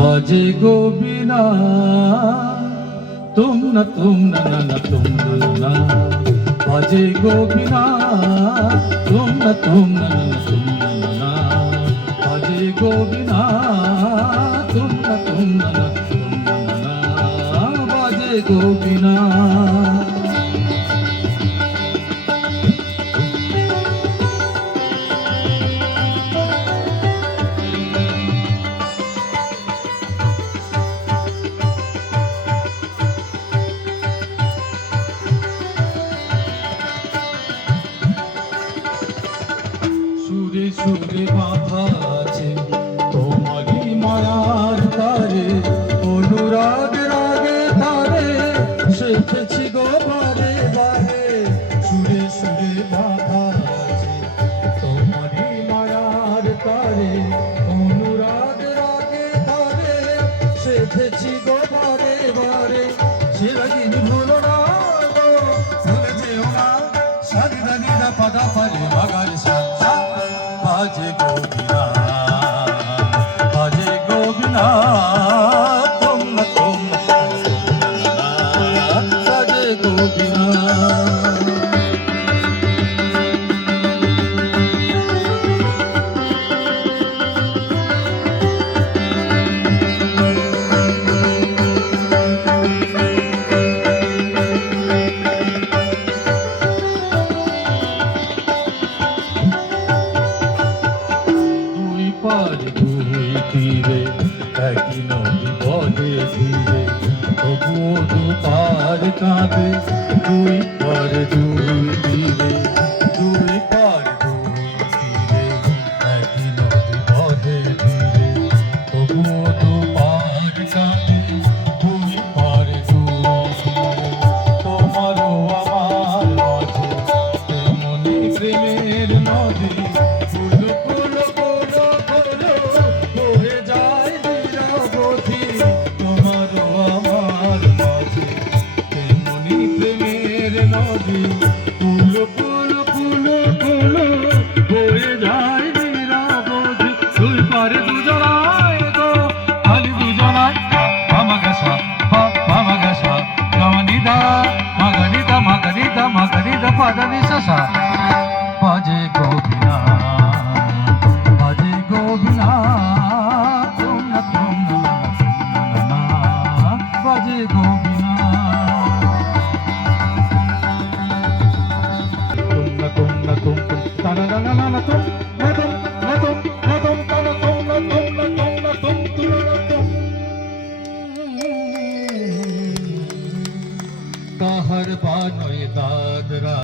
बाजे गोबिना तुम न ना तुम न बाजे गोबिना तुम न तुम न बाजे गोबिना तुम न बाजे गोबिना সুরে সুরে বাঁধা আছে তোমারই মায়ার তারে, অনুরাগ রাগে তারে সেথেছি গো বারে বারে। সুরে সুরে বাঁধা আছে তোমারই মায়ার তারে, অনুরাগ রাগে তারে সেথেছি গো বারে বারে। সেরাগিনী ভুলো না গো, ভুলে যেও না, সারিদা নিদা পাদা পারে মাগার সা। बाजे गोबिना तुम न बाजे गोबिना। দুই তীরে একই নদী বহে ধীরে, তবুও দুপার কাঁদে দুই পার দুই তীরে। দুই পার দুই তীরে একই নদী বহে ধীরে, তবুও দুপার কাঁদে দুই পার দুই তীরে। তোমারও আমার মাঝে তেমনি প্রেমের নদী, নদী কুলো কুলো কুলো কুলো বয়ে যায় নিরাবধি। দুই পারে দুজনায় গো, খালি দুজনায় মামাগাসা মামাগাসা গামানিদা মাগানিদা মাগানিদা মাগানিদা পাদানি সাসা। বাজে গোবিনা তুম না বাজে গোবিনা। কাহার বানয় দাদরা।